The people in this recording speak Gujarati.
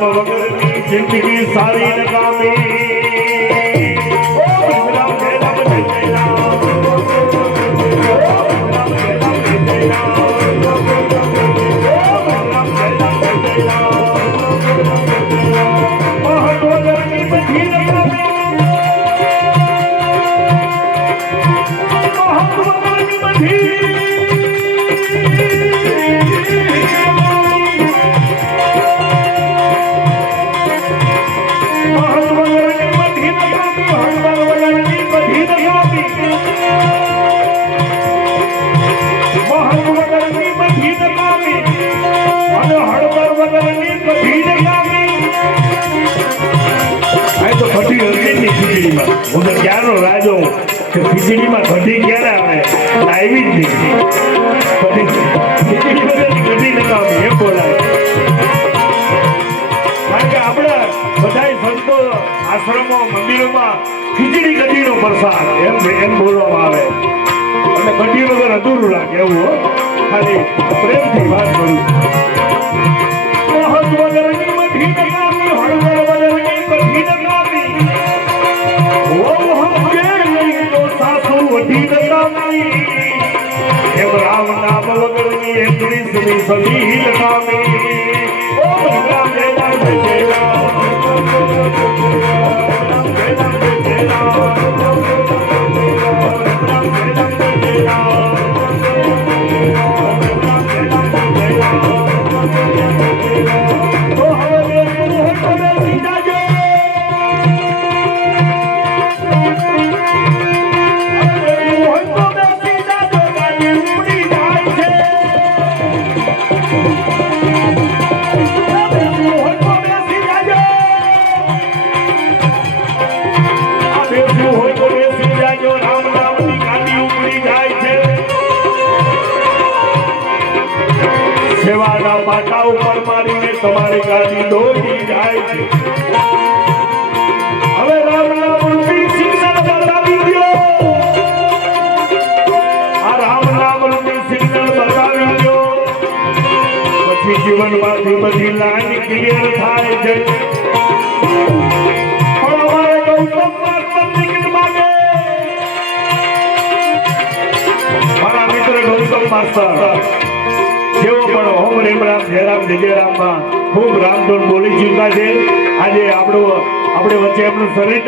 નામ વગરની જિંદગી સારી નકામી હું તો ક્યારનો રાજો કે ખીચડીમાં કઢી ક્યારે આવે આવી જ નહીં ખીચડી વગરની કઢી નકામી એમ બોલાય કારણ કે આપણા બધા સંતો આશ્રમો મંદિરોમાં ખીચડી કઢીનો પ્રસાદ એમ બોલવામાં આવે અને કઢી વગર અધૂરું લાગે એવું ખાલી પ્રેમથી વાત કરું વગરની કઢી નકામી હળદર વગરની કઢી નકામી રામ નામ વગરની એકલી સુની સલી લગામી ઓમ રામ જય રામ જય રામ સેવાના પાટા ઉપર મારીને તમારી ગાડી દોડી જાય છે હવે રામ નામની સિગ્નલ બતાવી દો આ રામ નામની સિગ્નલ બતાવી દો પછી જીવનમાંથી બધી લાઈન ક્લિયર થાય છે પણ અમારે ગૌતમ માસ્ટર ટિકિટ માંગે મારા મિત્ર ગૌતમ માસ્ટર જેવો પણ ઓમ રેમ રામ જય રામ જય રામમાં ખૂબ રામધૂન બોલી ચૂક્યા છે આજે આપણે વચ્ચે એમનું શરીર